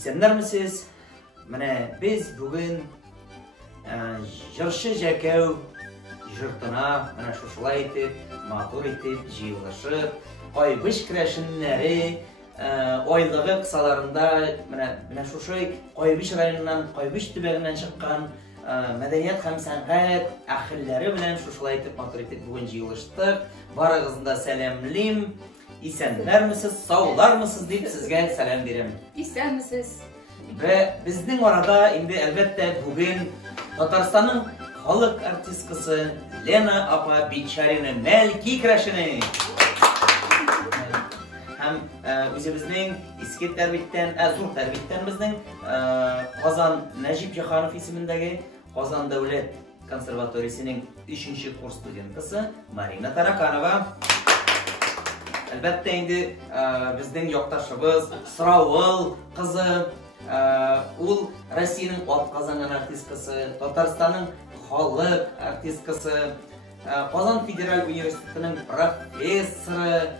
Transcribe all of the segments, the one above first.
Исәннәрмесез? Менә без бүген җырчы Җәкәү жұртына менә шушылай итеп, матур итеп, җыелышып, кайбыш керәшеннәре айлыгы кысаларында менә шушы кайбыш районыннан, кайбыш төбәгеннән чыккан мәдәният һәм сәнгать әһелләре белән шушылай итеп, матур итеп бүген җыелыштык. Барыгызны да сәламлыйм. Исәннәрмесез, саулармысыз дип сезгә сәлам бирәм. Исәнмесез. Ve bizning orada indi elbette bugün Татарстанның халык артисткасы Лена апа Бичарина Melki Крашины. Hem özümüzün eski terbiyeden, zor terbiyeden bizning Kazan Necip Jahanov ismindagi Kazan Devlet Konservatoriyasining 3-chi kurs studentisi Marina Tarakanova. Elbette indi bizning yoqtaşыбыз Sıravul kızı. Ул Россиянең атказанган артисткасы, Татарстанның халык артисткасы, Казан Федераль университетының профессоры,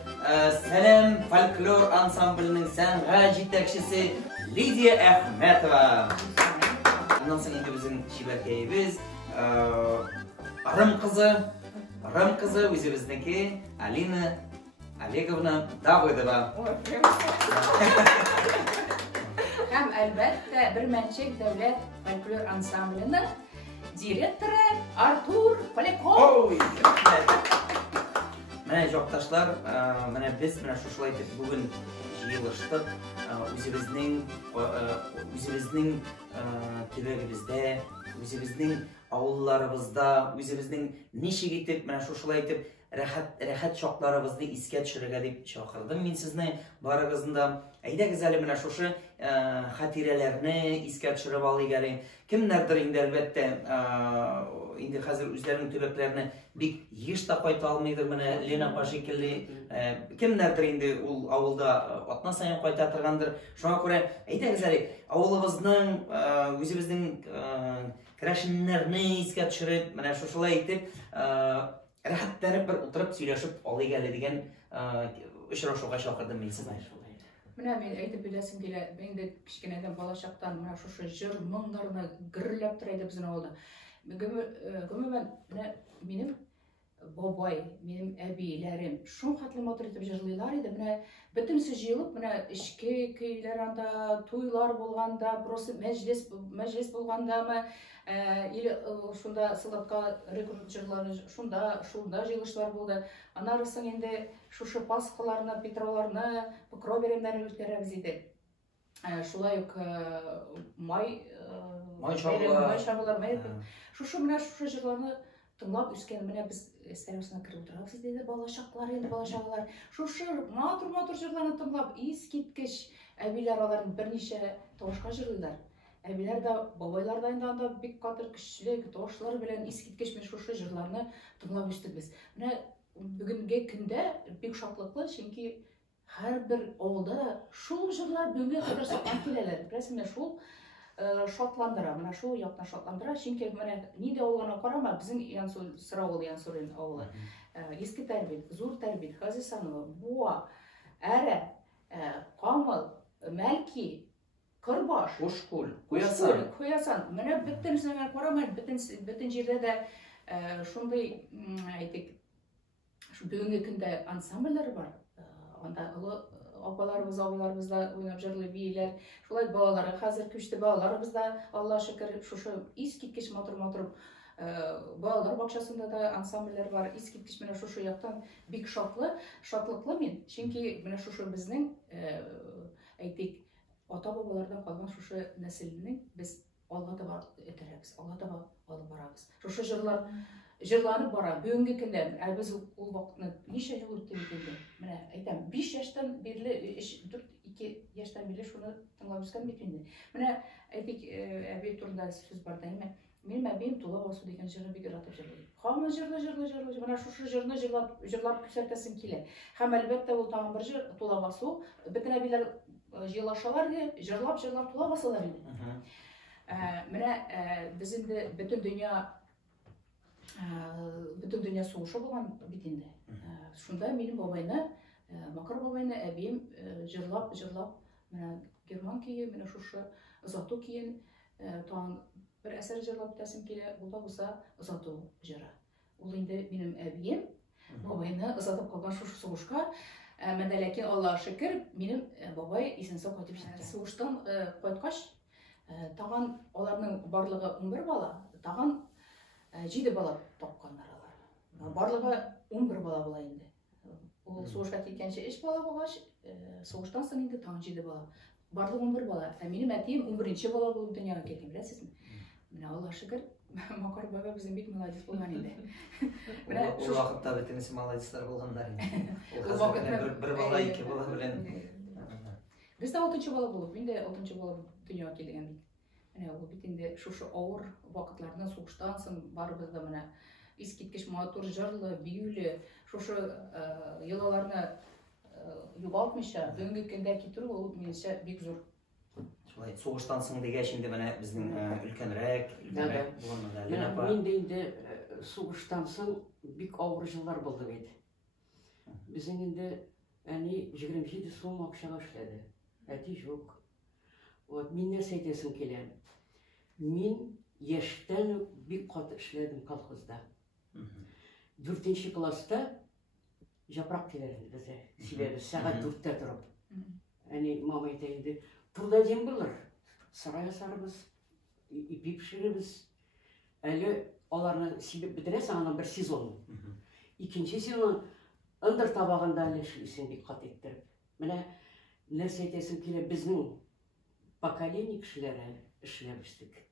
Сәлем фольклор ансамблінің сәнгать җитәкчесе Лидия Әхмәтова. Аннан соң инде безнең шибәркәебез Рым кызы үзебезнеке Алина Олеговна Давыдова. Hem elbette bir mençek devlet folklor ansamblının direktörü Artur Polekov. Менә җакташлар, менә без шушылай итеп бүген җыелыштык. Үзебезнең төбәгебездә, үзебезнең авылларыбызда, үзебезнең ничек итеп менә шушылай итеп рәхәт чакларыбызны искә төшерергә дип чакырдым мин сезне. Барыгызны да әйдәгез әле менә шушы хатирәләрне искә төшереп алыйк әле. Кемнәрдер инде әлбәттә инде хәзер үзләренең төбәкләренә бик еш та кайта алмыйдыр менә Лена апа шикелле. Кемнәрдер инде ул авылда атна саен кайта торгандыр. Шуңа күрә әйдәгез әле авылыбызның, үзебезнең керәшеннәрне искә төшереп, менә шушылай итеп рәхәтләнеп бер утырып сөйләшеп алыйк әле дигән очрашуга чакырдым мин сезне. Менә мин әйтеп беләсем килә, мин дә кичкенәдән балачактан менә шушы җыр моңнарына гөрләп тора иде безнең авылда. Гомумән менә минем бабай, минем әбиләрем шул хәтле матур итеп җырлыйлар иде. Менә бөтенсе җыелып, менә эчке көйләр анда, туйлар булганда, просто мәҗлес булгандамы, или шунда сылатка рекорд җырлары шунда җыелышлар булды. Анарысын инде шушы Пасхаларны, Петровларны, Покров бәйрәмнәрен үткәрәбез иде. Шулай ук май чабулар, шушы менә шушы җырларны тыңлап үскән, менә без стадионына кире утырабыз диде балачаклар, инде балачаклар. Шушы матур җырларны тыңлап, искиткеч әбиләр аларны берничә тавышка җырлыйлар. Әбиләр дә, бабайлар да инде бик катыр көчле тавышлар белән искиткеч шушы җырларны тыңлап үстек без. Менә бүгенге көндә бик шатлыклы, чөнки һәрбер авылда шул җырлар бүгенгә кадәр сакланып киләләр. Беләсезме, шул шатландыра, менә шул якны шатландыра, чөнки менә нидә авылына карама, безнең Sıравул Янсурин авылы. Иске тәрбит, зур тәрбит, Хазисанова, Буа, Әрә, Камыл, Melki, Кырбаш, Ушкул, Куясан. Менә бөтенсенә карама, бөтен җирдә дә шундый әйтик, бүгенге көндә ансамбльләр бар. Анда олы апаларыбыз, абыйларыбыз да уйнап җырлый бийләр. Шулай балалары хәзер күчте, балаларыбыз да, Алла шөкер, шушы искиткеч матур балалар бакчасында да ансамбльләр бар. Искиткеч менә шушы яктан бик шатлыклы мин. Чөнки менә шушы безнең әйтик, ата-бабалардан калган шушы нәселне без алга таба этерәбез, алга таба алып барабыз. Шушы җырлар җырланып бара. Бүгенге көндә без ул вакытны ничә ел үтте инде. Менә әйтәм, 5 яшьтән бирле, 4-2 яшьтән бирле шуны тыңлап үскән бит инде. Менә әйтик, әби турында сүз бар да, минем әбием Тула басу дигән җырны бик яратып җырлый. Һаман җырлый, менә шушы җырны җырлап күрсәтәсем килә. Һәм әлбәттә ул тагын бер җыр Тула басу, бөтен әбиләр җыелашалар иде, җырлап Тула басалар иде. Менә без инде бөтен дөнья сугышы булган бит инде. Шунда минем бабайны, Макар бабайны әбием җырлап Менә Герман көйе, менә шушы озату көен тагын бер әсәр җырлап бетәсем килә, ул да булса озату җыры. Ул инде минем әбием, бабайны озатып калган шушы сугышка. Менә ләкин Аллаһка шөкер, минем бабай исән-сау кайтып җитте. Сугыштан кайткач, тагын аларның барлыгы 11 бала, тагын 7 бала тапканнар алар. Барлыгы 11 бала була инде. Ул сугышка киткәнче 3 бала булгач, сугыштан соң инде тагын 7 бала. Барлыгы 11 бала. Минем әтием 11нче бала булып дөньяга килгән, беләсезме? Менә Аллаһка шөкер, Макар бабай безнең бик молодец булган инде. Менә ул вакытта бөтенесе молодецлар булганнар инде. Ул хәзер бер бала, 2 бала белән. Без дә 6нчы бала булып, мин дә 6нчы бала булып дөньяга килгән бит. Менә ул бит инде шушы авыр вакытларны сугыштан соң барыбыз да менә искиткеч матур җырлы, биюле, шушы йолаларны югалтмыйча бүгенге көндә китерү ул минемчә бик зур. Шулай сугыштан соң дигәч инде менә безнең өлкәнрәк булганнар. Мин дә инде сугыштан соң бик авыр җыллар булды бит. Безнең инде әни 27 сум акчага эшләде. Әти юк. Вот мин нәрсә әйтәсем килә. Мин яшьтән бик каты эшләдем колхозда. 4нче класста жапрак килерде безгә. Сибәбез сәгать 4тә торып. Әни мама әйтә инде, турдадим булыр. Сарай асарыбыз, ипи пешеребез. Әле аларны сибеп бетерәсең аны бер сезон. Икенче сезон ындыр табагында әле эшлисең бик каты иттереп. Менә нәрсә әйтәсем килә, безнең поколение кешеләре эшләбездек.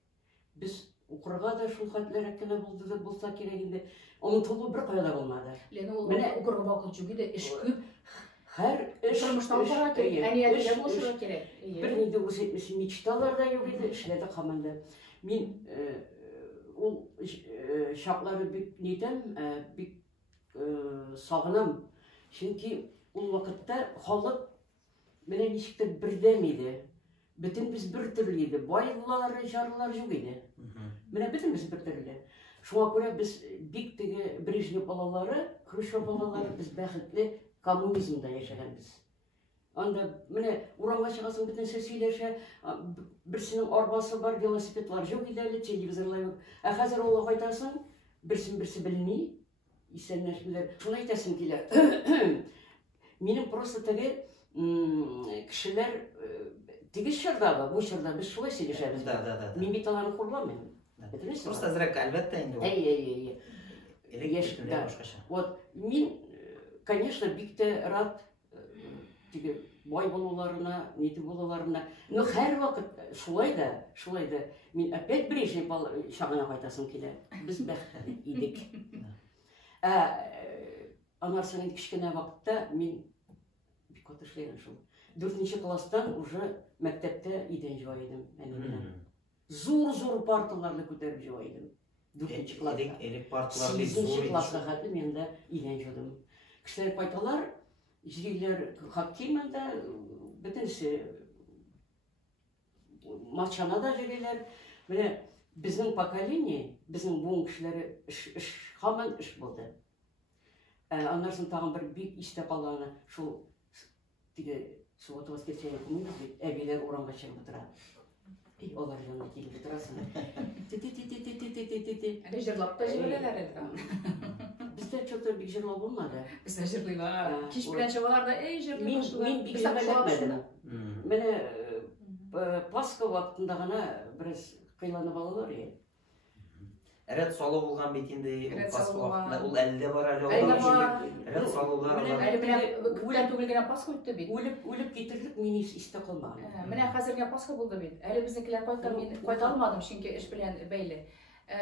Без укырга да шул хәтлерәк кенә булды да булса кирәк инде. Онытылу бер кайда булмады. Ләкин ул укырга вакыт юк иде, эш күп. Һәр эш тормыштан бара кирәк, әниятә булышырга кирәк. Бер нинди үз мечталар да юк иде, эшләде команда. Мин ул шаклары бик нидән бик сагынам. Чөнки ул вакытта халык менә ничектер бердәм иде. Бөтен без бер төрле иде. Байлар, жарлар юк иде. Менә бөтен без бер төрле. Шуңа күрә без бик теге Брежнев балалары, Хрущев балалары без бәхетле коммунизмда яшәгәнбез. Анда менә урамга чыгасың бөтенсе сөйләшә, берсенең арбасы бар, велосипедлар юк иде әле, телевизорлар юк. Ә хәзер ул кайтасың, берсе белми, исәнләшмәләр. Шуны әйтәсем килә. Минем просто теге кешеләр теге чорда, бу чорда без шулай сөйләшәбез. Да. Мин бит аларны хурлаймын. Просто зрәк әлбәттә инде ул. Әй. Яшьтә башкача. Вот мин, конечно, бик тә рад теге бай булуларына, нитеп булуларына. Но һәр вакыт шулай да мин опять Брежнев чагына кайтасым килә. Без бәхетле идек. Аннан соң кичкенә вакытта мин бик каты эшләгән шул. 4нче класстан уже мәктәптә идән җуа идем, әни белән. Зур парталарны күтәреп җуа идем. 4нче класста. Элек парталар бик зур 8нче класска хәтле мен дә идән җудым. Кешеләр кайталар, җириләр хоккейманда бөтенсе матчана да җириләр. Менә безнең поколение, безнең буын кешеләре эш һаман эш булды. Аннан соң тагын бер бик истә калганы шул теге Субота воскресенье күмәбез бит, әбиләр урамга чыгып тора. Алар янына килеп торасың. Әле җырлап та җибәрәләр инде. Бездә чөтә бик җырлау булмады. Бездә җырлыйлар. Кич белән чабаларда җырлый башлыйлар. Мин бик сәбәләтмәдем. Менә Пасха вакытында гына бераз кыйланып алалар иде. Рәт салу булган бит инде Пасха вакытында. Ул әлдә бар әле. Рәт салулар. Әле белән түгел генә Пасха үтте бит. Үлеп китерлек мин истә калмаган. Менә хәзергә Пасха булды бит. Әле безнекеләр кайткан, мин кайта алмадым, чөнки эш белән бәйле.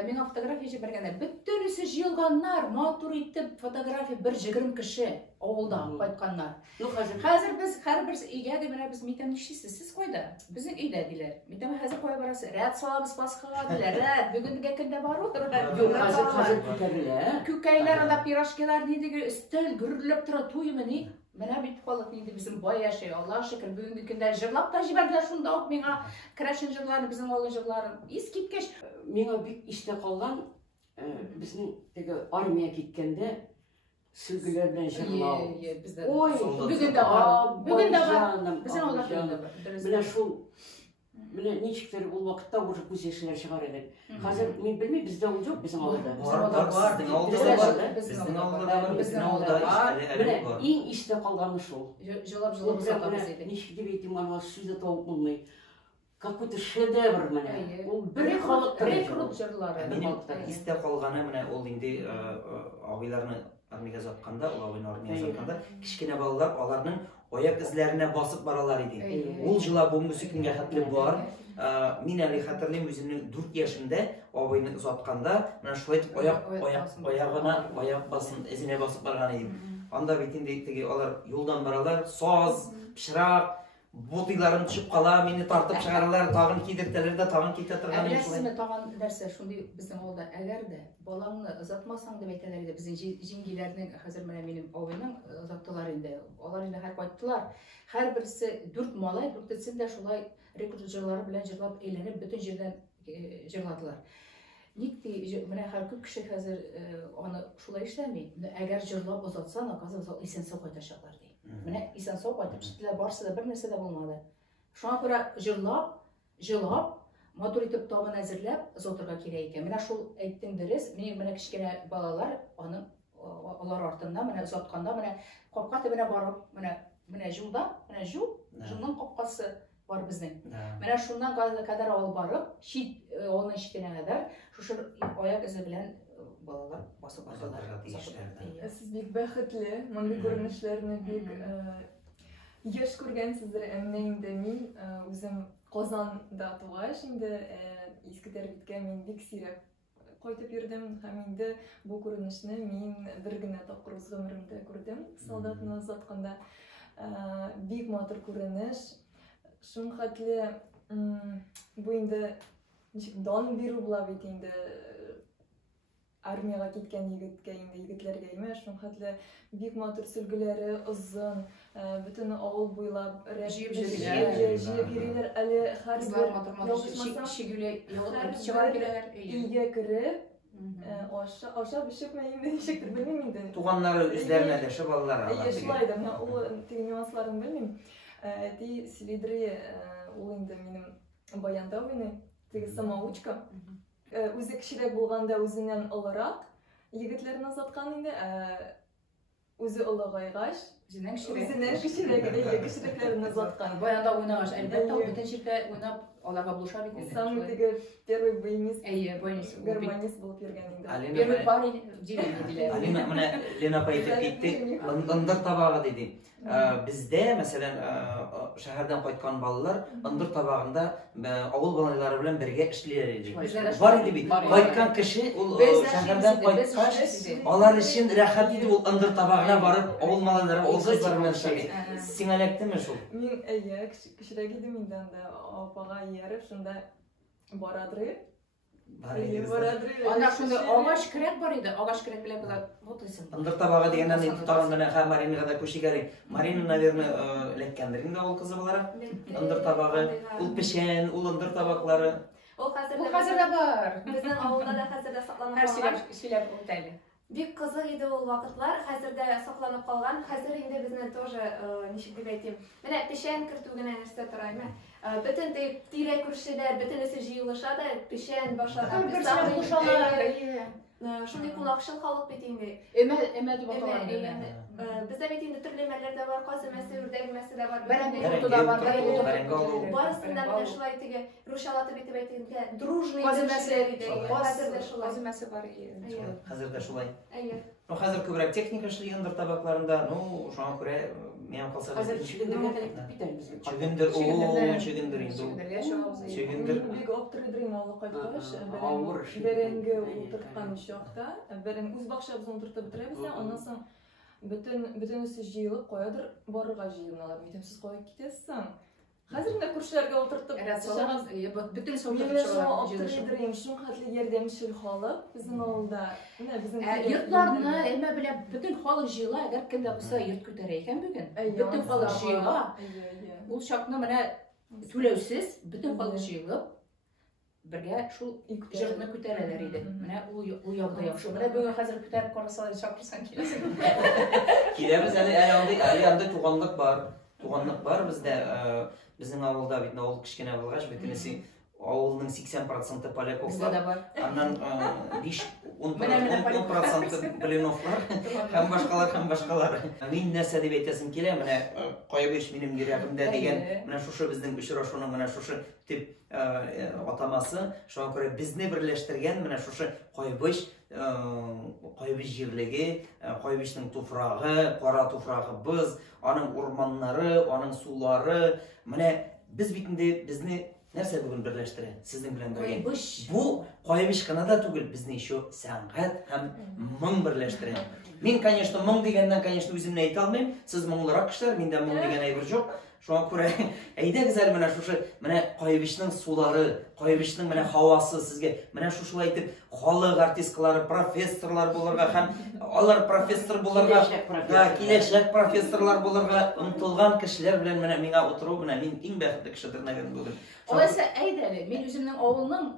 Миңа фотография җибәргәннәр. Бөтенесе җыелганнар, матур итеп фотография 120 кеше авылдан кайтканнар. Ну хәзер без һәрбер өйгә дә менә без митәм нишисез, сез кайда? Безнең өйдә диләр. Митәм хәзер кая барасы? Рәт салабыз Пасхага диләр. Рәт бүгенге көндә бар ул. Хәзер күтәрелә. Күкәйләр анда пирожкилар диде, өстәл гөрләп тора туймыни. Менә бит халык инде безнең бай яшәй. Аллаһ шөкер, бүгенге көндә җырлап та җибәрделәр шунда ук миңа. Крашен җырларын, безнең авыл җырларын. Искиткәч, миңа бик истә калган безнең теге армия киткәндә Сөлгілер белән җырлау. Бездә. Ой, Бүген дә бар. Бүген дә бар. Абыҗаным, Безнең авылда абыҗаным. да бар. Менә шул менә ничектер ул вакытта уже күз яшьләр чыгар иде. Хәзер мин белмим, бездә ул юк, безнең авылда. Бар, безнең авылда Бездә бар. бар. Безнең авылда да бар, безнең авылда Менә әле бар. иң истә калганы шул. Җылап Ул сатабыз менә иде. ничек дип әйтим, аны сүздә табып булмый. Какой-то шедевр менә. Ул бер халык рекорд җырлары. Минем истә калганы менә ул инде абыйларны армиягә затканда, ул абыйны армиягә затканда, кичкенә балалар аларның аяк эзләренә басып баралар иде. Ул җыла бу мөсикингә хәтле бар. Мин әле хәтерлим үземнең 4 яшемдә абыйны озатканда, менә шулай итеп аяк басын эзенә басып барган идем. Анда бит инде теге алар юлдан баралар, саз, пычрак, ботыйларын төшеп кала, мине тартып чыгаралар, тагын кидертәләр дә, тагын китә торган идем. Әгәр тагын нәрсә шундый безнең авылда, әгәр дә балаңны озатмасаң дип әйтәләр иде. Безнең җиңгиләрнең хәзер менә минем абыйның озаттылар инде. Алар инде һәр кайттылар. Һәр берсе 4 малай, 4-сен дә шулай рекорд җырлары белән җырлап әйләнеп бөтен җирдән җырладылар. Ник ди менә һәр күп кеше хәзер аны шулай эшләми. Әгәр җырлап озатсаң, оказывается, исән-сау кайтачаклар ди. Менә исән-сау кайтып чыктылар, барсы да бер нәрсә дә булмады. Шуңа күрә җырлап, матур итеп табын әзерләп озатырга кирәк икән. Менә шул әйттең дөрес. Минем менә кичкенә балалар аны алар артында менә озатканда менә капка төбенә барып, менә җулда, менә җулның капкасы бар безнең. Менә шуннан кадәр алып барып, аның читенә кадәр шушы аяк эзе белән балалар басып бардылар. Сез бик бәхетле, мондый күренешләрне бик яшь күргәнсездер, әмма инде мин үзем Казанда тугач, инде иске Тәрбиткә мин бик сирәк кайтып йөрдем һәм инде бу күренешне мин бер генә тапкыр үз гомеремдә күрдем. Солдатны озатканда бик матур күренеш. Шун хәтле бу инде ничек дан бирү була бит инде армияга киткән егетләргә имеш. Шун хәтле бик матур сөлгеләре озын, бөтен авыл буйлап җыеп йөриләр. Әле һәр өйгә кереп, ашап эчепме инде ничектер белмим инде. Туганнары үзләренә дәшеп алалар. Шулай да, ул теге нюансларын белмим. Ти Селидри, ул инде минем баянда уйный, теге самоучка. Үзе кичерәк булганда үзеннән олырак егетләрне озаткан инде, үзе олыгайгач, үзеннән кичерәкләрне озаткан. Баянда уйнагач, әлбәттә, бөтен җирдә уйнап аларга булыша бит инде. Самый теге первый баянист, баянист булып йөргән инде. Первый парень диләр. Алина менә Лена әйтеп китте, ындыр табагы диде. Бездә, мәсәлән, шәһәрдән кайткан балалар ындыр табагында авыл балалары белән бергә эшлиләр иде. Бар иде бит. Кайткан кеше ул шәһәрдән кайткач, алар өчен рәхәт иде ул ындыр табагына барып, авыл малайлары, авыл кызлары белән эшләгән. Сиңа эләктеме шул? Мин кичерәк идем инде анда, апага ияреп, шунда барадыр. Анда шунда агач кирәк бар иде, агач кирәк белән була ботыйсың. Ындыр табагы дигәннән инде тагын менә Маринага да күчигәри. Марина, наверное, эләккәндер инде авыл кызлары. Ындыр табагы, ул пешән, ул ындыр табаклары. Ул хәзер дә бар. Безнең авылда да хәзер дә сакланып Һәр калган. сөйләп үтәле. Бик кызык иде ул вакытлар, хәзер дә сакланып калган. Хәзер инде безнең тоже ничек дип әйтим. Менә пешән кертү генә нәрсә тораймы? Бөтен тирә күршеләр, бөтенесе җыелыша да пешән башлады. Шундый кулакчыл халык бит инде. Эмә дип аталган. Бездә бит инде төрле мәлләр дә бар, казымәсе, үрдәгемәсе дә бар. Барысында менә шулай теге рушалаты бит әйтелгән. Дружный казымәсе иде. Казымәсе бар. Хәзер дә шулай. Әйе. Хәзер күбрәк техника эшли ындыр табакларында. Шуңа күрә миңа калса Хәзер чигендергә эләктеп битәбез. Чигендер инде. Чигендер. Бик аптырыйдыр инде алып кайткач, бәрәңге утырткан чакта, бәрәң үз бакчабызны утыртып бетерәбез, аннан соң бөтенесе җыелып каядыр барырга җыеналар. Мин сез кая китәсең? Хәзер дә күршеләргә утыртып бөтен аптырыйдыр, шуң хәтле ярдәмчел халык безнең авылда. Менә безнең йортларны эмә белән бөтен халык җыела, әгәр кемдә булса йорт күтәрә икән бүген. Бөтен халык җыела. Ул чакны менә түләүсез бөтен халык җыелып бірге шул Икте. жырны күтәрәләр иде. Менә ул ягда яхшы. Менә бүген хәзер күтәреп карасалар, чакырсаң киләсең. Киләбез әле анда туганлык бар. Туганлык бар бездә. Безнең авылда бит авыл кичкенә булгач, бөтенесе авылның 80% поляков Бездә дә бар. бар. Аннан 5-10% Менә блиновлар һәм башкалар. Мин нәрсә дип әйтәсем килә, менә Кайбыш минем йөрәгемдә дигән, менә шушы безнең очрашуның менә шушы дип атамасы, шуңа күрә безне берләштергән менә шушы Кайбыш җирлеге, Кайбышның туфрагы, кара туфрагыбыз, аның урманнары, аның сулары, менә без бит инде безне нәрсә бүген берләштерә сезнең белән бергә. Бу Кайбыш кына да түгел, безне еще сәнгать һәм моң берләштерә. Мин, конечно, моң дигәннән, конечно, үземне әйтә алмыйм. Сез моңлырак кешеләр, миндә моң дигән әйбер юк. Шуңа күрә әйдәгез әле менә шушы менә Кайбышның сулары, Кайбышның менә һавасы сезгә менә шушылай итеп халык артисткалары, профессорлар булырга һәм алар профессор булырга, киләчәк профессорлар булырга омтылган кешеләр белән менә миңа утыру менә мин иң бәхетле кешедер мәгән бүген. Алайса әйдә әле, мин үземнең авылның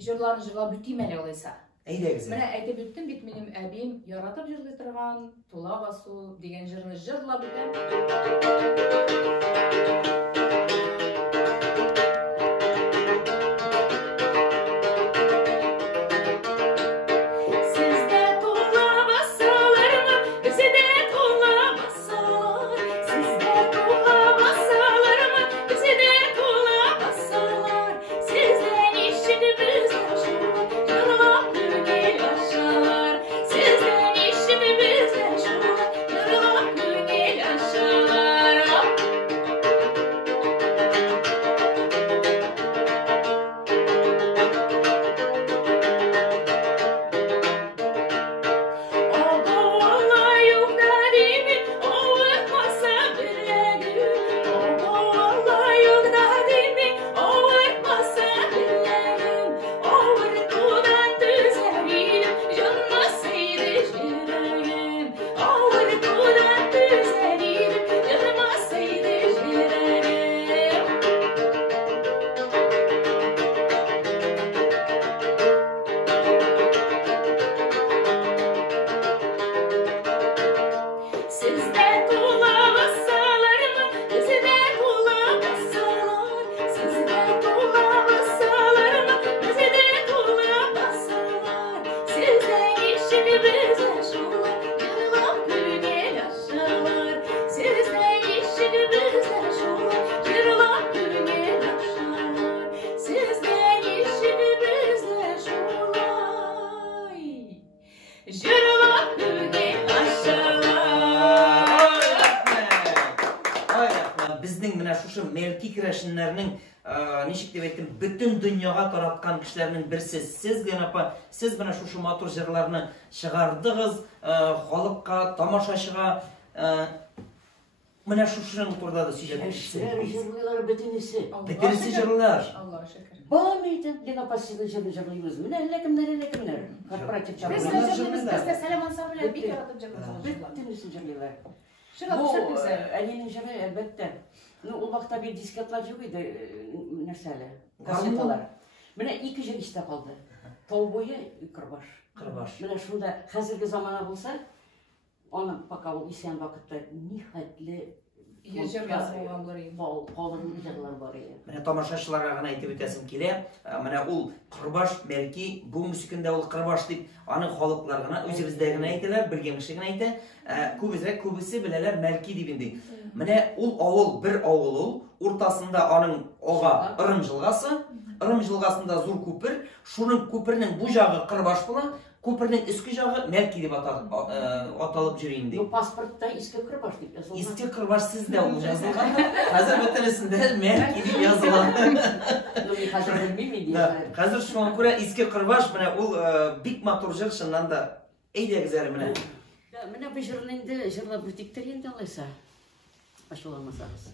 җырларын җырлап битим әле алайса. Әйдәгез. Менә әйтеп үттем бит, минем әбим яратып җырлый торган Тула басу дигән җырны җырлап үтәм. Melki kirəşinlərinin nişik deyib etdim, bütün dünyaya taratqan kişilərinin birisi siz Gənapa, siz mənə şuşu matur jırlarını шығардığız, xalıqqa, tamaşaşığa, mənə şuşunun turda da söyləyəcəksiniz. Әшілер жырлылар бітінісі. Бітінісі жырлар. Аллаһ шөкер. Bağmaydı, Gənapa sizin jırlıyımız. Мен әлі корпоратив Biz жырлылар. de jırlıyız, biz de Selam Ansambı ile bir yaratып jırlıyız. Бітінісі жырлылар. Жырлап Бұл түсірдіңіздер. әлінің жыры әлбәттә. Ул вакытта bir дискетлар юк иде, нәрсәле, кассеталар. Менә ике җыр истә калды. Тау буе, Кырбаш. Кырбаш. Менә шунда хәзерге замана булса, аны пока ул исән вакытта нихәтле Җыр язылган булыр иде. Калын җырлар бар иде. Менә тамашачыларга гына әйтеп үтәсем килә. Менә ул Кырбаш, Melki, бу мөскендә ул Кырбаш дип, аны халыклар гына үзебездә генә әйтәләр, белгән кеше генә әйтә. Күбесе беләләр Melki дип инде. Менә ул авыл, бер авыл ул, уртасында аның ага Ырым җылгасы, Ырым җылгасында зур күпер, шуның күпернең бу җагы Кырбаш була, күпернең өске җагы Melki дип аталып йөри инде. Паспортта иске Кырбаш дип язылган. Иске Кырбаш сездә ул язылган. Хәзер бөтенесендә Melki дип язылган. Хәзер белмим инде. Хәзер шуңа күрә иске Кырбаш менә ул бик матур җыр шуннан да әйдәгез әле менә. Менә бу җырны инде җырлап битиктер инде алайса. Ачуламасагыз.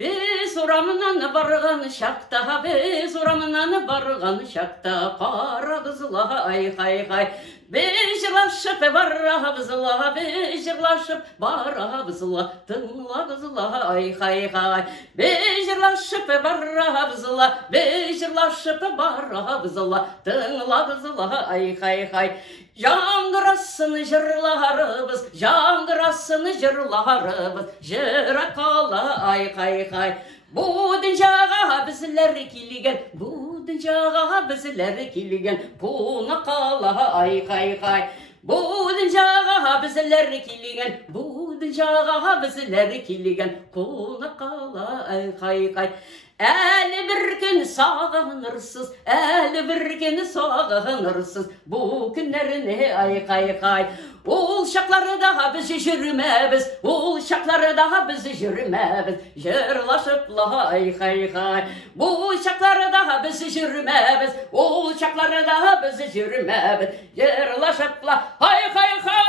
Biz uramından bargan şakta, biz uramından bargan şakta, kara kızla ay hay hay. Bejirlaşıp barabızla, bejirlaşıp barabızla, tınla kızla ay hay hay. Bejirlaşıp barabızla, bejirlaşıp barabızla, tınla kızla ay hay hay. Yangırasın jırlarımız, yangırasın jırlarımız, jıra kala ay hay hay. Bu dünyaga bizler kilgen, bu dünyaga bizler kilgen, buna kala ay hay hay. Bu dünyaga bizler kilgen, bu dünyaga bizler kilgen, buna kala ay hay hay. Eli bir gün sağınırsız, eli bir gün sağınırsız, bu günlerini ay hay hay. Ol şakları daha bizi jürmebiz, ol şakları daha bizi jürmebiz, jırlaşıp la ay hay hay. Bu şakları daha bizi jürmebiz, ol şakları daha bizi jürmebiz, jırlaşıp la hay hay hay.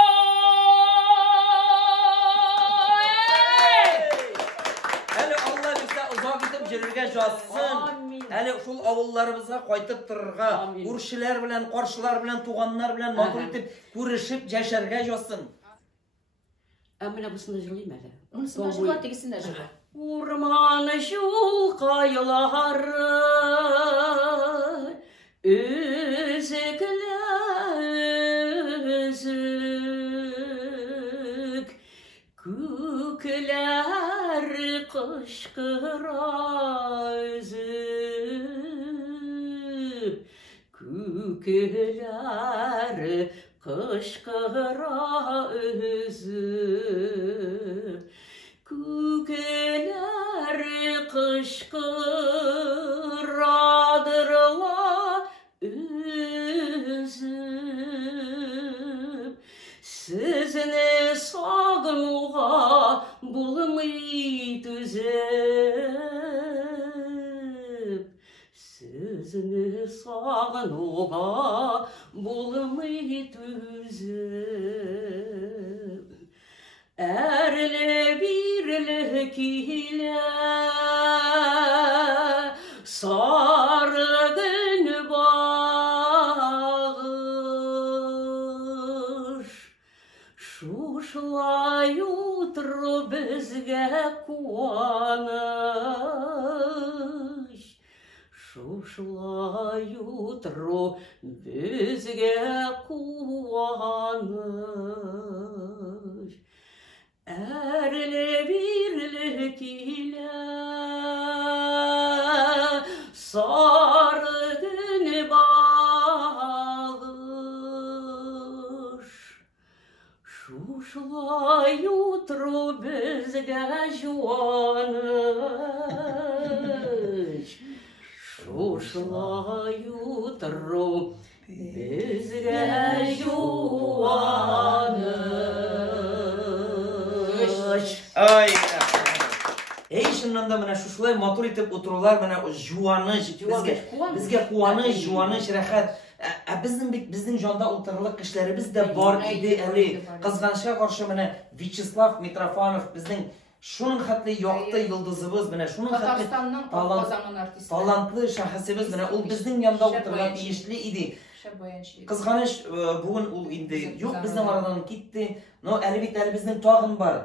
Jirga жазсын. Әле шул авылларыбызга кайтып торырга, күршеләр белән, каршылар белән, туганнар белән матур итеп күрешеп яшәргә жазсын. Менә бусыны җырлыйм әле. Унысына җырла, тегесенә җырла. Урман шул каялары, үзек, күкләр кышкыра үзеп, күкләр kışkıra üzüp, kükeler kışkıradırla üzüp, sizini sağınuğa bulmayı düzüp, sizini sağınuğa bulmayı düzüp, erle birle kile sarı gün bağır, şuşlay otur bizge kuanış, şuşlay otur bizge kuanış. Erle birle kile sarı gün bağır, şuşlay otur bizge juanış, şuşlay otur bizge juanış. Ay. Şundan da mana şuşulay motor itip otururlar, mana juanış, bizge kuanış, juanış, rahat. Bizning jonda o'tirliq ishlarimiz da bor edi. Qizg'anishga qarshi mana Vyacheslav Mitrofanov bizning şunun xatli yoqti yulduzimiz, mana şunun xatli talantli shaxsimiz, mana u bizning yonda o'tirgan ishli edi. Qizg'anish bugun u endi yo'q, bizning oradan ketdi. No, albatta bizning tog'im bor.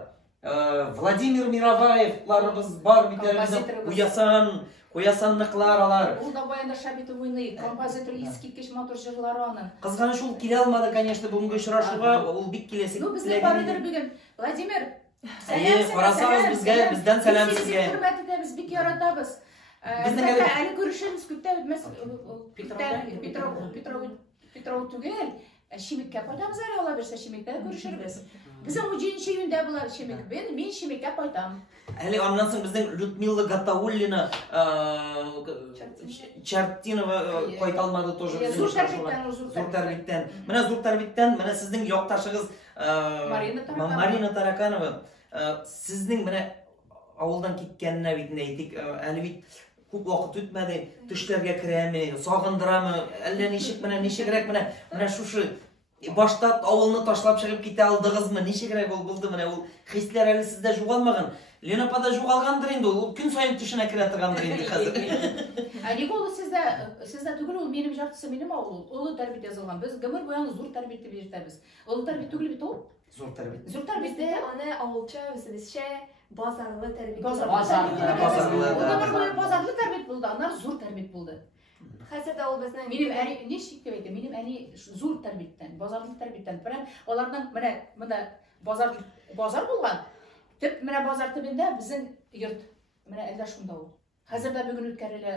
Vladimir Mirovaevlarimiz bor, bittalarimiz Qo'yasanliqlar alar. Ул да баянда Шабитов уйный, композитор искиткеч мотор җырлары аның. Кызганыч ул килә алмады, конечно, бүгенге очрашуга, ул бик киләсе. Ну, безгә барыдыр бүген. Владимир, карасагыз безгә, бездән сәлам сезгә. Хөрмәт итәбез, бик яратабыз. Безнең әле күрешәбез күптән, Петров түгел. Шимиккә кайтабыз әле, ала берсә Шимиктә күрешербез. Biz o cinsi yönde bular Şimik. Ben Şimik'e koydum. Hele ondan sonra bizden Lyudmila Gataulina Çartinova koytalmadı тоже. Zurtarbitten. Mana Zurtarbitten, mana sizning yoqtaşıгыз Marina Tarakanova. Sizning mana avuldan ketganini bitini aytik. Әле бит ko'p vaqt o'tmadi. Tushlarga kirami, sog'indirami, alla neshik mana neshikrak mana shu Башта авылны ташлап чыгып китә алдыгызмы? Ничегрәк ул булды менә ул хисләр әле сездә югалмаган. Лена апа да югалгандыр инде ул. Көн саен төшенә керә торгандыр инде хәзер. Ник ул сездә түгел, ул минем жартысы минем авыл. Улы тәрбит язылган. Без гомер буена зур тәрбит дип йөртәбез. Улы тәрбит түгел бит ул. Зур тәрбит. Зур тәрбит. Bizde аны авылча, үзебезчә базарлы тәрбит. Базарлы тәрбит булды, аннары зур тәрбит булды. Хәзер дә ул безнең Минем әни ничек дип әйтә? Минем әни зур тәрбиттән, базарлы тәрбиттән. Белән аларның менә базар булган. Төп менә базар төбендә безнең йорт. Менә әллә шунда ул. Хәзер дә бүген үткәрелә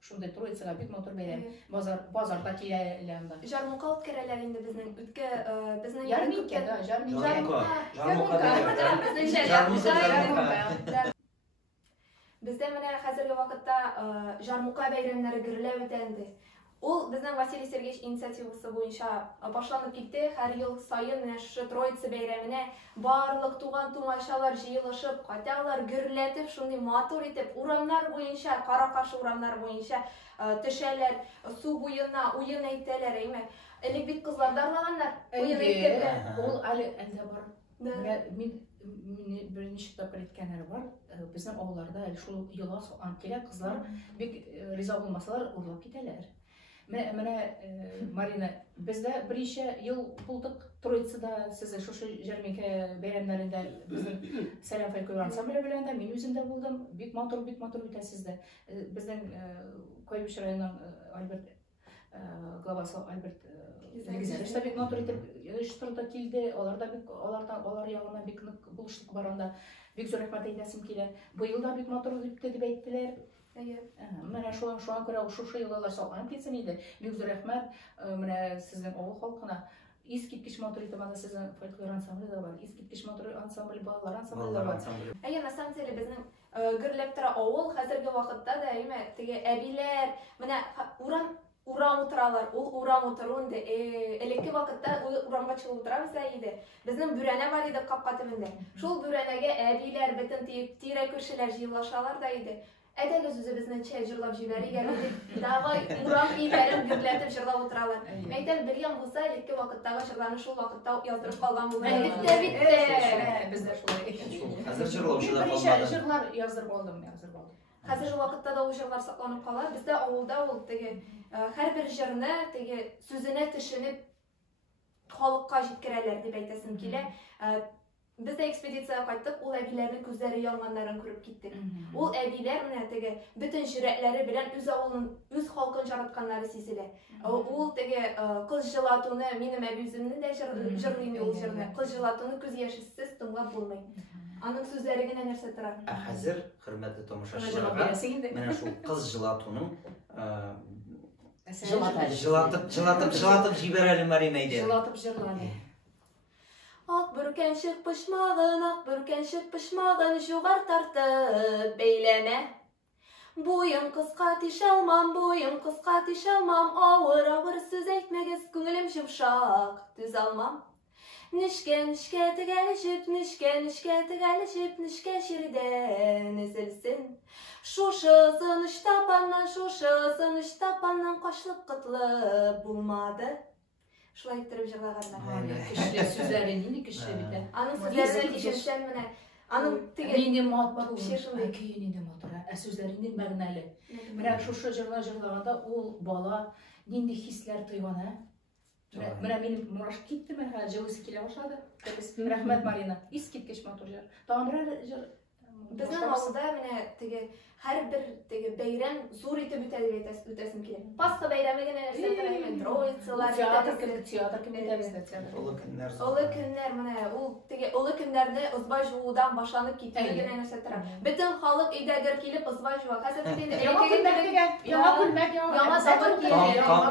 шундай Троицага бик матур бәйрәм. Базарда киләләр анда. Жармука үткәрәләр инде безнең безнең Ярминкә, да, Жармука. Бездә менә хәзерге вакытта жармука бәйрәмнәре гөрләп үтә инде. Ул безнең Василий Сергеевич инициативасы буенча башланып китте. Һәр ел сайын менә шушы Троица бәйрәменә барлык туган-тумачалар җыелышып, каталар гөрләтеп, шундый матур итеп урамнар буенча, кара-каршы урамнар буенча төшәләр, су буена уен әйтәләр, әйме. Элек бит кызларда арлаганнар, уен әйткәндә. Ул әле әлдә бар. Мин берничә тапкыр әйткәннәр бар. Безнең авылларда шул йола суган килә кызлар бик риза булмасалар урлап китәләр. Менә Марина, бездә берничә ел булдык Троицада, сез шушы җәрминкә бәйрәмнәрендә безнең Сәлам фольклор ансамбле белән дә мин үзем дә булдым. Бик матур үтә сездә. Безнең Койбыш районының Альберт главасы Альберт Гизелеш бик матур итеп оештырды килде. Алар ягына бик нык булышлык бар анда. Бик зур рәхмәт әйтәсем килә. Бу елда бик матур үтте дип әйттеләр. Менә шуңа күрә шушы еллар салган китсен иде. Бик зур рәхмәт менә сезнең авыл халкына. Искиткеч матур итеп анда сезнең фольклор ансамбле да бар. Искиткеч матур ансамбль, балалар ансамбле да бар. На самом деле безнең гөрләп тора авыл хәзерге вакытта да теге әбиләр менә урам утыралар. Ул урам утыруында элекке вакытта урамга чыгып утырабыз да иде. Безнең бүрәнә бар иде капка төбендә. Шул бүрәнәгә әбиләр, бөтен тирә-күршеләр җыелышалар да иде. Әдәгез үзебезне чәй җырлап җибәрик әле. Давай урам ияләрен гөрләтеп җырлап утыралар. Мәйтәм белгән булса, элекке вакыттагы җырларны шул вакытта яздырып калган булыр. Бездә шулай. Хәзер җырлаучылар калмады. Җырлар яздырып алдым. Хәзерге вакытта да ул җырлар сакланып кала. Бездә авылда ул теге һәрбер җырны теге сүзенә төшенеп халыкка җиткерәләр дип әйтәсем килә. Biz de ekspeditsiyaya kayttık, ул әбиләрнең күзләре yanганнарын күреп киттек. Ул әбиләр менә теге бөтен җөрәкләре белән үз авылын, үз халкын жаратканнары сизелә. Ул теге кыз җылатуны, минем әбиземне дә җырлый инде ул җырны. Кыз җылатуны күз яшьсез тыңлап булмый. Аның сүзләре генә нәрсә тора. Хәзер хөрмәтле тамашачыларга менә шул кыз җылатуның җылатып җибәрәле Марина иде. Җылатып җырлады. Ак бүркәнчек пышмагын жугар тартып бәйләмә. Буйым кыска тишалмам, авыр сүз әйтмәгез, күңелем йомшак, түз алмам. Нишкә тегәлешеп, нишкә ширдән өзелсен. Шушы сыныч тапаннан кашлык кытлы булмады. Шулай иттереп җырлаганнар. Кеше сүзләре нинди кеше бит. Аның сүзләрен ишетсәм менә, аның теге нинди матур шешенде көй нинди матур, сүзләре нинди мәгънәле. Менә шушы җырлаганда ул бала нинди хисләр тойган. Менә минем мураш китте, менә җылысы килә башлады. Рәхмәт Марина. Искиткеч матур җыр. Тагын бер җыр. Безнең авылда менә теге һәрбер теге бәйрәм зур итеп үтә дип әйтәсем килә. Пасха бәйрәме генә нәрсә тора, Троицалар, театр көннәре бездә театр. Олы көннәр менә ул теге олы көннәрне ызбай жуудан башланып китә генә нәрсә тора. Бөтен халык өйдәгә килеп ызбай жуа. Хәзер инде яңа күлмәк,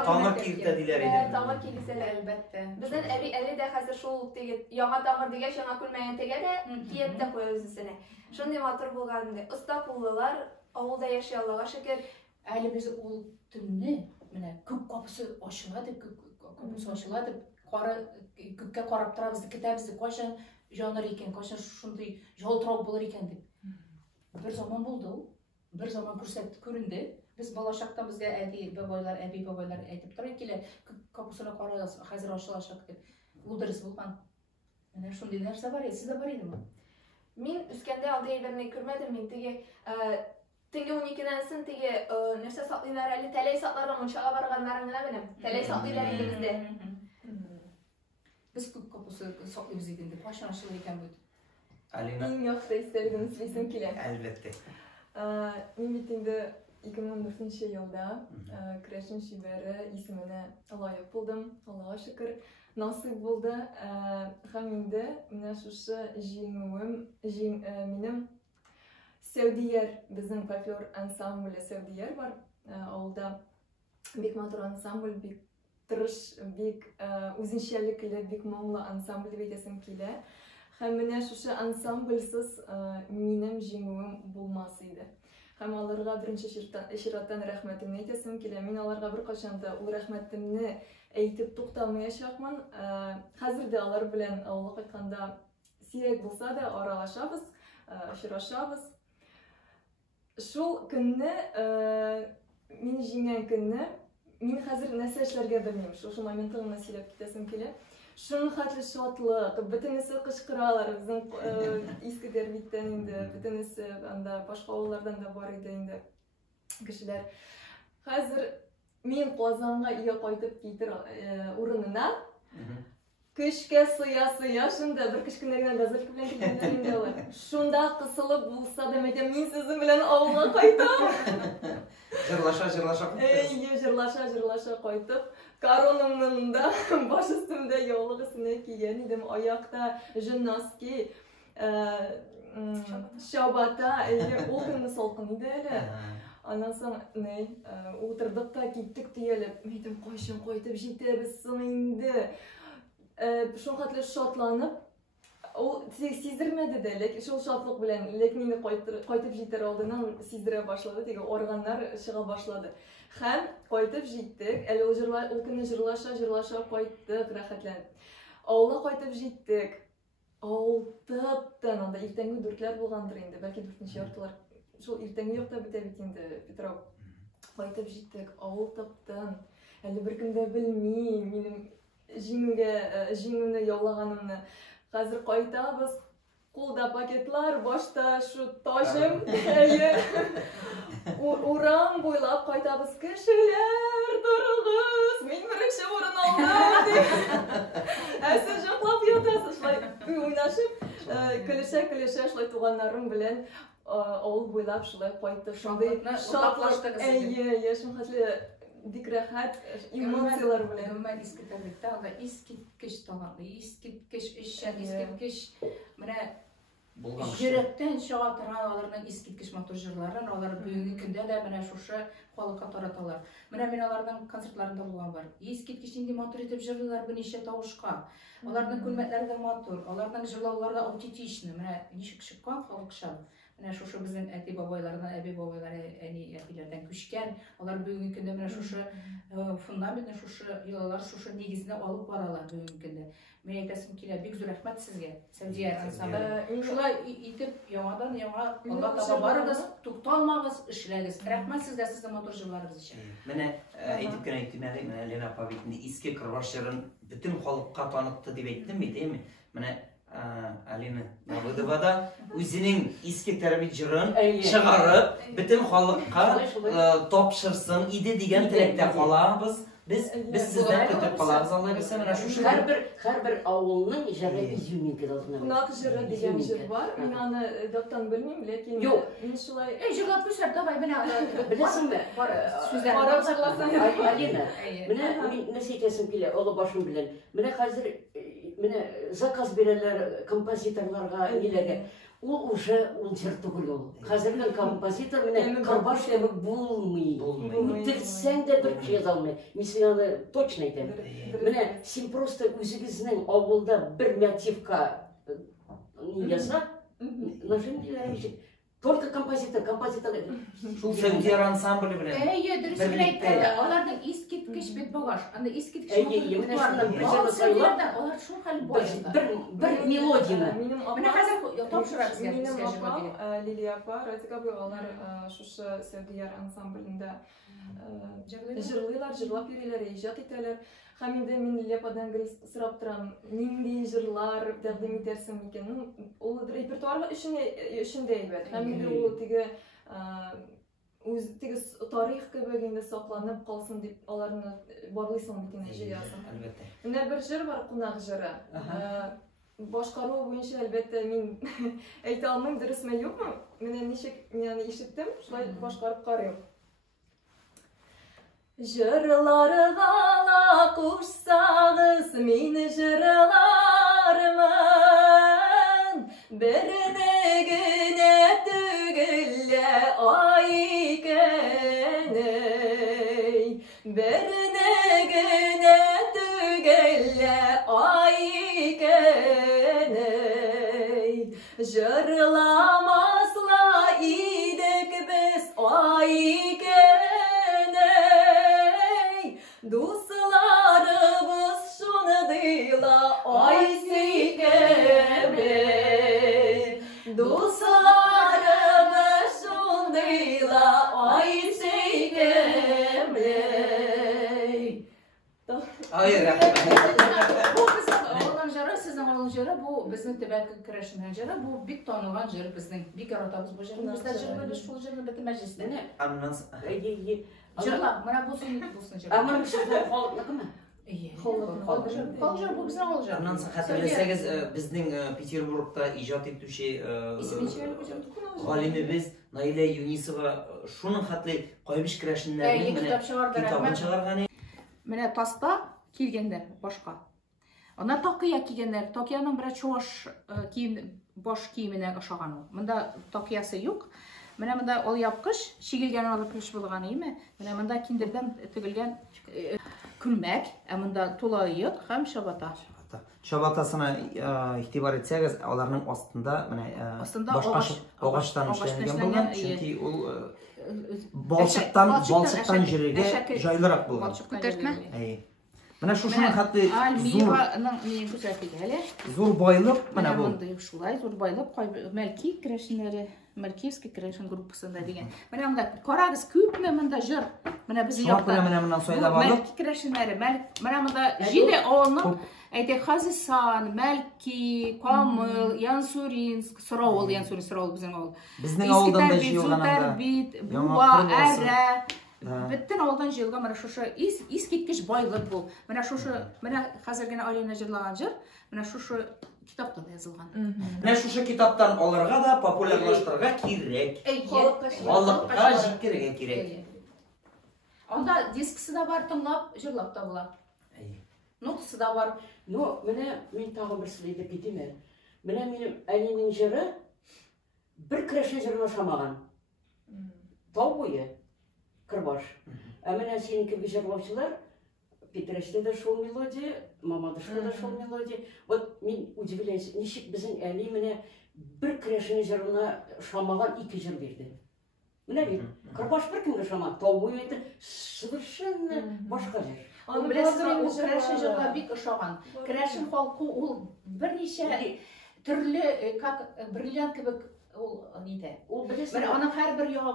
тамыр киртә диләр иде. Тамыр килсәләр әлбәттә. Безнең әби дә хәзер шул теге яңа тамыр дигәч яңа күлмәгән тегә дә киеп тә куя үзенә. Шундый матур булган инде. Оста куллылар авылда яши, Аллага шөкер. Әле без ул төнне менә күк капысы ачыла дип, күккә карап торабыз, көтәбез, кайчан җаныр икән, кайчан шундый ялтырау булыр икән дип. Бер заман булды ул. Бер заман күрсәтте, күренде. Biz bala çakta bizge әби бабайлар әйтеп тора килә, күк конкурсына карагыз, хәзер ачылачак дип. Ул дөрес булган. Менә шундый нәрсә бар, сездә бар идеме? Мин үскәндә андый әйберне күрмәдем. Мин теге 12-дән соң теге нәрсә саклыйлар әле, тәләй сакларга мунчага барганнарын гына беләм. Тәләй саклыйлар иде бездә. Biz күп капусы саклыйбыз иде инде. Кашан ачылыр икән бу? Алина. Иң яхшы истәлеген сөйләсем килә. Әлбәттә. Мин бит инде 2014 елда Крәшин шибәре исеменә лаек булдым. Аллага шөкер, насыйп булды. Һәм инде менә шушы җиңүем, минем Сәүдияр, безнең фольклор ансамбле Сәүдияр бар. Авылда бик матур ансамбль, бик тырыш, бик үзенчәлекле, бик моңлы ансамбль дип әйтәсем килә. Һәм менә шушы ансамбльсыз минем җиңүем булмас иде. Һәм аларга беренче чираттан рәхмәтемне әйтәсем килә. Мин аларга беркайчан да ул рәхмәтемне әйтеп туктамаячакмын. Хәзер дә алар белән авылга кайтканда сирәк булса да аралашабыз, очрашабыз. Шул көнне, мин җиңгән көнне, мин хәзер нәрсә эшләргә белмим. Шушы моментта гына сөйләп китәсем килә. Шуның хәтле шатлык, бөтенесе кычкыралар, безнең иске дәрбиттән инде, бөтенесе анда башка авыллардан да бар иде инде кешеләр. Хәзер мин Казанга өйгә кайтып китер урынына көчкә сыя, шунда бер кечкенә генә газелька белән килгәннәр инде алар. Шунда кысылып булса да, мин сезнең белән авылга кайтам. Җырлаша кайтып, коронамның да баш өстемдә яулык өстенә кигән идем, аякта җиннаски, шабата, ул көнне салкын иде әле. Аннан соң утырдык та киттек төялеп, әйтем, кайчан кайтып җитәбез соң инде. Шуң хәтле шатланып, ул сиздермәде дә, ләкин шул шатлык белән, ләкин инде кайтып җитәр алдыннан сиздерә башлады, теге органнар чыга башлады. Һәм кайтып җиттек, әле ул көнне җырлаша кайттык рәхәтләнеп. Авылга кайтып җиттек. Авыл тыптан, анда иртәнге 4ләр булгандыр инде, бәлки 4нче яртылар. Шул иртәнге якта бетә бит инде, Петров. Кайтып җиттек, авыл тыптан. Әле беркем дә белми минем җиңүне яулаганымны. Хәзер кайтабыз, кулда пакетлар, башта шу тажым, урам буйлап кайтабыз. Кешеләр, торыгыз, мин беренче урын алдым. Сез җаклап ятасыз, шулай уйнашып, көлешә, шулай туганнарым белән авыл буйлап шулай кайтып, шундый шатлык. Шуң хәтле бик рәхәт эмоциялар белән. Гомумән искиткәндә анда искиткеч талантлы, искиткеч эшчән, искиткеч менә йөрәктән чыга торган аларның искиткеч матур җырларын алар бүгенге көндә дә менә шушы халыкка тараталар. Менә мин аларның концертларында булган бар. Искиткеч нинди матур итеп җырлыйлар берничә тавышка. Аларның күлмәкләре дә матур, аларның җырлаулары аутентичны. Менә ничек чыккан халыкча. Менә шушы безнең әти бабайлардан, әби бабайлары, әни әтиләрдән күчкән, алар бүгенге көндә менә шушы фундаментны, шушы йолалар, шушы нигезне алып баралар бүгенге көндә. Мен әйтәсем килә, бик зур рәхмәт сезгә, Сәүдияр ансамбле. Шулай итеп яңадан Алла таба барыгыз, тукталмагыз, эшләгез. Рәхмәт сезгә, сезнең матур җырларыгыз өчен. Менә әйтеп кенә әйттем әле, менә Лена апа бит иске кырбаш җырын бөтен халыкка танытты дип әйттем бит, әйме? Менә Алина Давыдова да үзенең иске тәрбит җырын чыгарып, бөтен халыкка тапшырсын иде дигән теләктә калабыз. Biz sizden kötü kalağız Allah'a bilse менә шушы һәрбер авылның җыры изюминка должна быть. Кунак җыры дигән җыр бар. Мин аны даттан белмим, ләкин мин шулай җырлап күрсәт, давай менә беләсеңме? Сүзләр карап җырласаң. Алина, менә нәрсә әйтәсем килә, олы башым белән. Менә хәзер менә заказ бирәләр композиторларга, ниләргә. Ул уже җыр түгел ул. Хәзерге композитор менә кырбаш ябып булмый. Үтелсәң дә бер кеше яза алмый. Мин сиңа точно әйтәм. Менә син просто үзегезнең авылда бер мотивка яза, нажимләр. Только композитор. Шул Сәүдияр ансамбле белән. Дөрес әйтте. Аларның искиткеч бит багаж. Анда искиткеч алар шул хәл бар. Бер мелодияны. Менә хәзер тапшырабыз сезгә җырлап. Лилия апа, Разика апа, алар шушы Сәүдияр ансамблендә җырлыйлар, җырлап йөриләр, иҗат итәләр. Һәм инде мин Лепадан гел сорап торам, нинди җырлар тәкъдим итәрсең икән? Ул репертуарга өчен дә әйбәт. Һәм инде ул теге үз теге тарих кебек инде сакланып калсын дип аларны барлыйсың бит инде җыясың. Әлбәттә. Менә бер җыр бар, кунак җыры. Башкару буенча әлбәттә мин әйтә алмыйм, дөресме юкмы? Менә ничек мин аны ишеттем, шулай башкарып карыйм. Жырларга ла кушсагыз, мин жырлармын. Берне генә түгел ай икән, берне генә түгел ай икән. Жырламасла идек без ай икән. Дусларыбыз шуны дыйла ай сөйкәмле. Дусларыбыз шундыйла ай сөйкәмле. Ай, рәхмәт. Бу безнең авылның җыры, сезнең авылның җыры, бу безнең төбәк керәшеннән җыры, бу бик танылган җыр безнең. Бик яратабыз бу җырны. Бездә җырлыйбыз шул җырны бөтен мәҗлестә. Җырла, менә бу син булсын җыр. Амыр шулай халыкныкымы? Халык җыры бу безнең авыл җыры. Аннан соң хәтерләсәгез, безнең Петербургта иҗат итүче галимебез Наилә Юнисова шуның хәтле кайбыш керәшеннәрнең китабын чыгарган. Менә таста килгәннәр башка. Ана такыя кигәннәр. Такыяның бер чуаш кием баш киеменә охшаган ул. Монда такыясы юк. Менә монда ал япкыч, шигелгән алып кеш булган име? Менә монда киндердән тегелгән күлмәк, ә монда тулайык һәм чабата. Чабатасына игътибар итсәгез, аларның астында менә башка агачтан эшләнгән булган, чөнки ул балчыктан җиргә җайлырак булган. Күтәртмә. Менә шушының хәтле зур байлык менә бу. Шулай зур байлык Мәрки керәшеннәре, Мәркиевский керәшен группасында дигән. Менә монда карагыз, күпме монда җыр. Менә безнең якта. Менә моннан сайлап алып. Мәрки керәшеннәре, менә монда җиде авылның әйтә Хазисан, Мәрки, Камыл, Янсуринск, Сыравыл безнең авыл. Безнең авылдан да җыелганнар. Буа, Әрә. Бөтен авылдан җыелган менә шушы искиткеч байлык бу. Менә шушы, менә хәзер генә Алина җырлаган җыр, менә шушы китапта да язылган. Менә шушы китаптан алырга да популярлаштырырга кирәк. Халыкка җиткерергә кирәк. Анда дискысы да бар, тыңлап, җырлап та була. Нотасы да бар. Ну, менә мин тагын бер сөйләп китим. Менә минем әнинең җыры бер керәшен җырына шамаган. Тау буе. Кырбаш. Ә менә синеке җырлаучылар, Петрәштә дә шул мелодия, Мамадышта да шул мелодия. Вот мин удивляюсь, ничек безнең әни менә бер керәшен җырына шамаган ике җыр бирде. Менә бит, Кырбаш бер кемгә шамаган, Тау буе это совершенно башка җыр. Аны беләсезме, ул керәшен җырга бик ошаган. Керәшен халкы ул берничә төрле, как бриллиант кебек ул нидә? Ул беләсезме, аның һәр бер ягы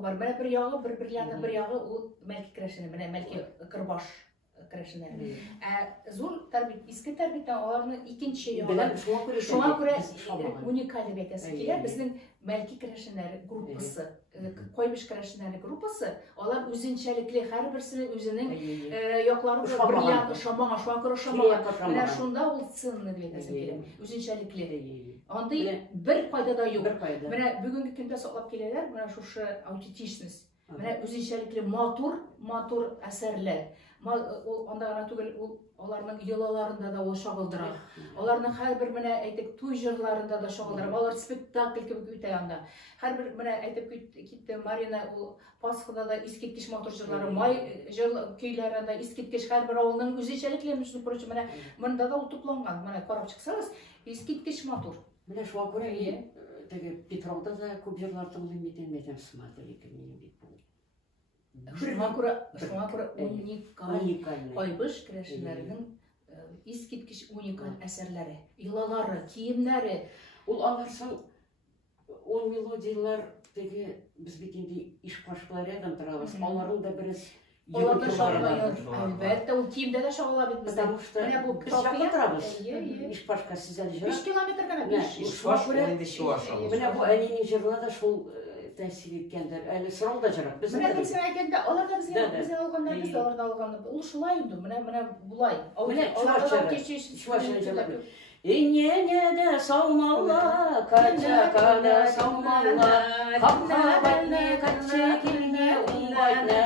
бар. Менә бер ягы, бер бриллиант, бер ягы ул Мәрки керәшене, менә Мәрки Кырбаш керәшеннәре. Зур тәрбит, иске тәрбиттән аларның икенче ягы. Шуңа күрә уникаль дип әйтәсе килә. Безнең Мәрки керәшеннәре группасы, кайбыш керәшеннәре группасы, алар үзенчәлекле, һәрберсенең үзенең яклары бриллиант шамага, шуңа күрә шамага. Менә шунда ул ценны дип әйтәсе килә. Үзенчәлекле. Андый бер кайда да юк. Менә бүгенге көндә саклап киләләр, менә шушы аутентичность. Менә үзенчәлекле матур әсәрләр. Анда гына түгел, аларның йолаларында да ул шагылдыра. Аларның һәрбер менә әйтик туй җырларында да шагылдыра. Алар спектакль кебек үтә анда. Һәрбер менә әйтеп китте Марина, ул Пасхада да искиткеч матур җырлары, май җыр көйләрендә искиткеч һәрбер авылның үзенчәлекле, между прочим, менә монда да ул тупланган. Менә карап чыксагыз, искиткеч матур. Менә шуңа күрә теге Петровда да күп җырлар тыңлыйм икән, смотри, минем бит. Шуңа күрә уникаль кайбыш керәшеннәренең искиткеч уникаль әсәрләре, йолалары, киемнәре. Ул аларсың, ул мелодиялар теге без бит инде ишкашкалар рядом торабыз. Аларның да бераз Оларда Юртыларына. шагылайын. Әлбәттә, ул киемдә дә шагыла бит бездә. Потому что Менә бу biz жақын тұрабыз. Ie. Ишпашка сізден 5 жырақ. километр генә, Менә, 5. Ишпаш, ул инде Чуваш алып. Менә бу әнинең жырына да шул тәэсир иткәндер. Әле сорау да жырақ. Без Менә без әйткәндә, аларда Да, да. безгә алганда, без дә аларда алганда. Ул шулай инде, менә булай. Менә Аларда Чуваш кечеш. Чуваш жырлап. Инене саумалла, качакана саумалла, капкабатне качекилне умбайна,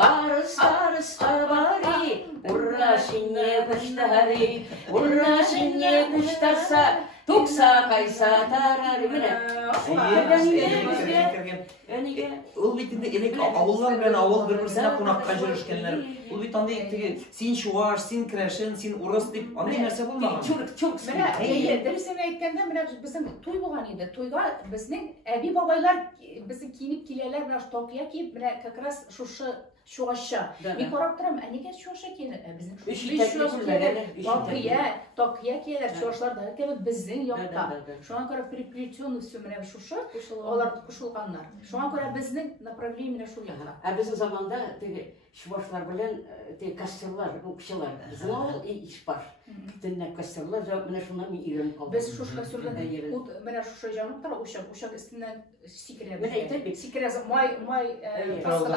барыс барыс табари, уррашине куштари, уррашине куштарса, тукса кайса тарар. Әнигә Ул бит инде элек авыллар белән авыл бер-берсенә кунакка җөришкәннәр. Ул бит андый теге син Чуваш, син Крәшен, син урыс дип андый нәрсә булмаган. чурк Менә дөресен әйткәндә, менә безнең туй булган иде. Туйга безнең әби бабайлар безнең киенеп киләләр, менә токия киеп, менә как раз шушы Чувашча. Мин карап торам, нигә Чувашча киенә? Безнең токия киеләр, Чувашларда кебек безнең якта. Шуңа күрә приплетённый все менә шушы, алар кушылганнар. Шуңа күрә безнең направление менә шул якта. Ә безнең заманда теге швашлар белән теге костерлар, укчылар. Безнең авыл ишпаш. Төннә костерлар, менә шуннан мин өйрәнеп калдым. Без шушка сүргән. Ут менә шушы җанып тора, ушак үстеннән сикерә. Менә әйтеп бит. Сикерә май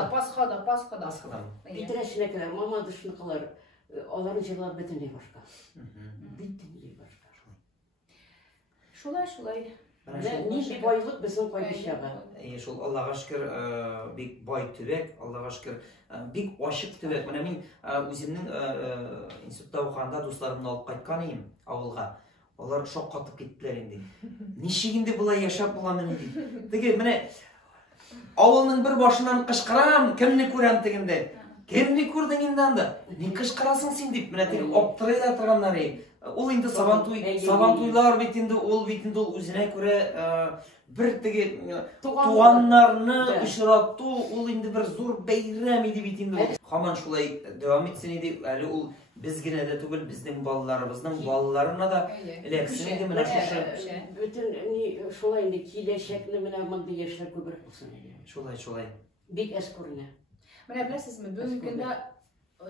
пасхада. Битрәшенә кадәр мама дышныкылар, аларның җырлары бөтенләй башка. Бөтенләй башка. Шулай. Ни байлык безнең кайбышяга. Шул Аллага шөкер бик бай төбәк, Аллага шөкер бик ачык төбәк. Менә мин үземнең институтта укыганда дусларымны алып кайткан идем авылга. Алар шок катып киттеләр инде. Ничек инде булай яшәп буламын дип. Теге менә авылның бер башыннан кычкырам, кемне күрәм тегендә. Кемне күрдең инде анда? Ни кычкырасың син дип. Менә теге аптырыйлар торганнар. Ул инде сабантуйлар бит инде ул үзенә күрә бер теге туганнарны очрату, ул инде бер зур бәйрәм иде бит инде. Һаман шулай дәвам итсен иде. Әле ул без генә дә түгел, безнең балаларыбызның балаларына да эләксен иде менә шушы. Бөтен ни шулай инде киләчәкне менә мондый яшьләр күбрәк булсын. Шулай. Бик әскүренә. Менә беләсезме, бүгенге көндә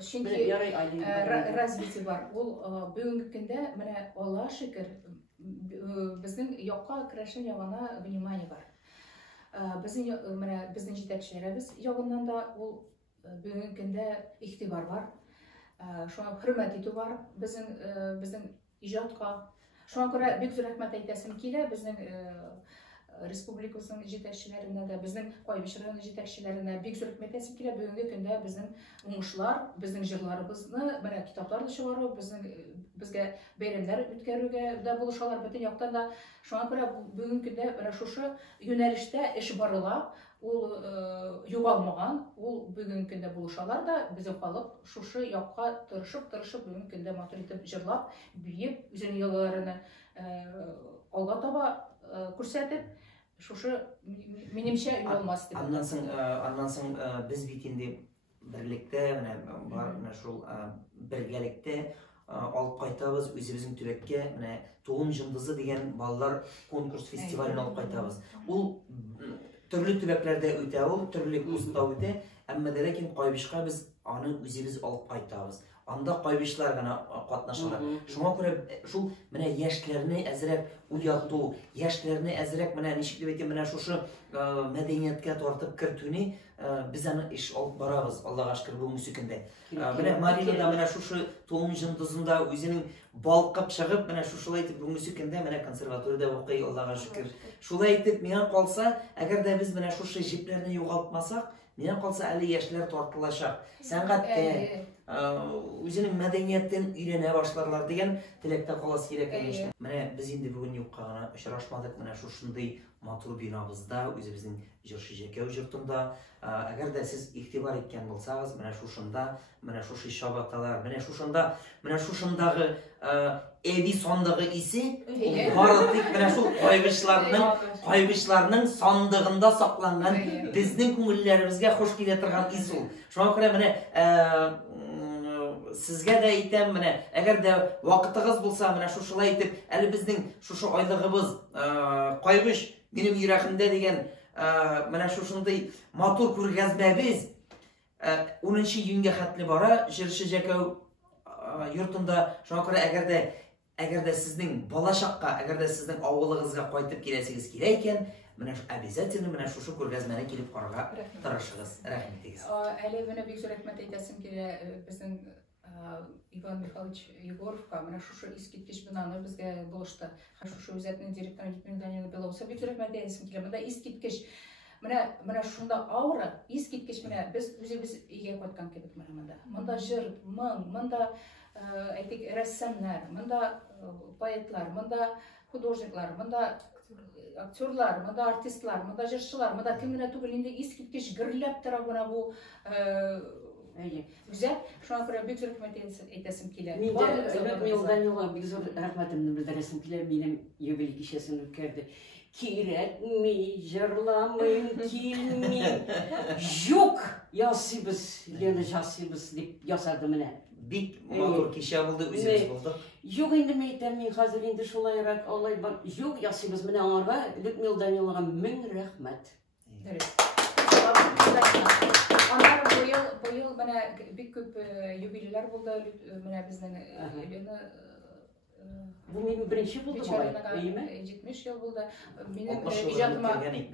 чөнки Ярый айлы. развитие бар. Ул бүгенге көндә менә Аллага шөкер безнең якка Крәшен ягына внимание бар. Безнең җитәкчеләребез ягыннан да ул бүгенге көндә игътибар бар. Шуңа хөрмәт итү бар безнең иҗатка. Шуңа күрә бик зур рәхмәт әйтәсем килә безнең республикасының җитәкчеләренә дә, безнең Кайбыш районы җитәкчеләренә бик зур рәхмәт әйтәсем килә. Бүгенге көндә безнең уңышлар, безнең җырларыбызны менә китапларда чыгару, безгә бәйрәмнәр үткәрүгә дә булышалар бөтен яктан да. Шуңа күрә бүгенге көндә менә шушы юнәлештә эш барыла. Ул югалмаган, ул бүгенге көндә булышалар да, безнең халык шушы якка тырышып бүгенге көндә матур итеп җырлап, биеп, үзенең ялларını алга таба күрсәтеп, шушы минемчә югалмас дип. Аннан соң без бит инде берлектә, менә шул бергәлектә алып кайтабыз үзебезнең төбәккә, менә Туган җылдызы дигән балалар конкурс фестивален алып кайтабыз. Ул төрле төбәкләрдә үтә, ул төрле курста үтә, әмма дә ләкин Кайбышка без аны үзебез алып кайтабыз. Анда Кайбышлар гына катнашалар. Шуңа күрә шул менә яшьләрне әзрәк уяту, яшьләрне әзрәк менә ничек дип әйтим, менә шушы мәдәнияткә тартып кертүне без аны эш алып барабыз. Аллага шөкер бу мөсикендә. Менә Маринада менә шушы Туган җылдызында үзенең балкып чыгып, менә шушылай итеп бу мөсикендә менә консерваториядә укый, Аллага шөкер. Шулай итеп миңа калса, әгәр дә без менә шушы җипләрне югалтмасак, миңа калса әле яшьләр тартылачак. Сәнгатьтә үзенең мәдәнияттән өйрәнә башларлар дигән теләктә каласы кирәк иде. Менә без инде бүген юкка гына очрашмадык менә шушындый матур бинабызда, үзебезнең җырчы җәкәү җортында. Әгәр дә сез игътибар иткән булсагыз, менә шушында, менә шушы шабаталар, менә шушындагы әби сандыгы исе бары тик менә шул Кайбышларның сандыгында сакланган безнең күңелләребезгә хуш килә торган ис ул. Шуңа күрә менә сезгә дә әйтәм, менә әгәр дә вакытыгыз булса, менә шушылай итеп, әле безнең шушы айлыгыбыз Кайбыш минем йөрәгемдә дигән менә шушындый матур күргәзмәбез 10 июньгә хәтле бара, җырчы Җәкәү йортында, шуңа күрә әгәр дә сезнең балачакка, әгәр дә сезнең авылыгызга кайтып киләсегез килә икән, менә обязательно менә шушы күргәзмәне килеп карарга тырышыгыз. Рәхмәт дигез. Әле менә бик зур рәхмәт әйтәсем килә безнең Иван Михайлович Егоровка, менә шушы искиткеч бинаны безгә булышты. Шушы үзәкнең директоры Людмила Даниловна Белоусова бик зур рәхмәт әйтәсем килә. Монда искиткеч менә шунда аура, искиткеч менә без үзебез игә кайткан кебек менә монда. Монда җыр, моң, монда әйтик рәссамнар, монда поэтлар, монда художниклар, монда актерлар, монда артистлар, монда җырчылар, монда кем генә түгел инде искиткеч гөрләп тора менә бу үзәк. Шуңа күрә бик зур рәхмәт әйтәсем килә. Мин дә Людмила Даниловна бик зур рәхмәтемне белдерәсем килә, минем юбилей кичәсен үткәрде. Кирәкми, җырламыйм, килми. Юк, ясыйбыз, Лена ясыйбыз дип ясады менә. Бик матур кичә булды, үзебез булдык. Юк инде әйтәм, мин хәзер инде шулайрак алай бар. Юк, ясыйбыз менә аңарга Людмила Даниловнага 1000 рәхмәт. Аннары бу ел менә бик күп юбилейлар булды, менә безнең Лена Бу минем беренче булды бу, 70 ел булды.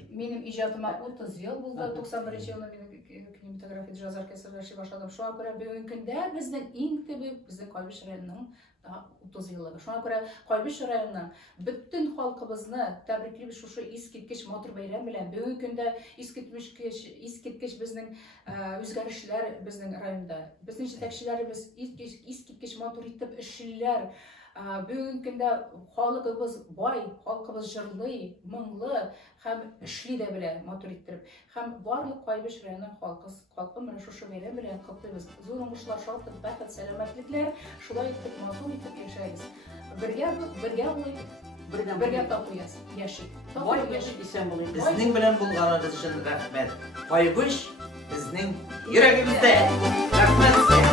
Минем иҗатыма 30 ел булды. 91 елда мин кинематография җаз оркестрында эшли башладым. Шуңа күрә бүгенге көндә безнең иң төбе безнең Кайбыш районының 30 еллыгы. Шуңа күрә Кайбыш районының бөтен халкыбызны тәбриклибез шушы искиткеч матур бәйрәм белән. Бүгенге көндә искиткеч безнең үзгәрешләр безнең районда. Безнең җитәкчеләребез искиткеч матур итеп эшлиләр. Бүгенге көндә халкыбыз бай, халкыбыз җырлый, моңлы һәм эшли дә белә матур иттереп. Һәм барлык Кайбыш районының халкы менә шушы бәйрәм белән котлыйбыз. Зур уңышлар, шатлык, бәхет, сәламәтлекләр, шулай итеп матур итеп яшәйбез. Бергә булыйк, бергә тату яшик. Бай яшик исән булыйк. Безнең белән булганыгыз өчен рәхмәт. Кайбыш безнең йөрәгебездә. Рәхмәт.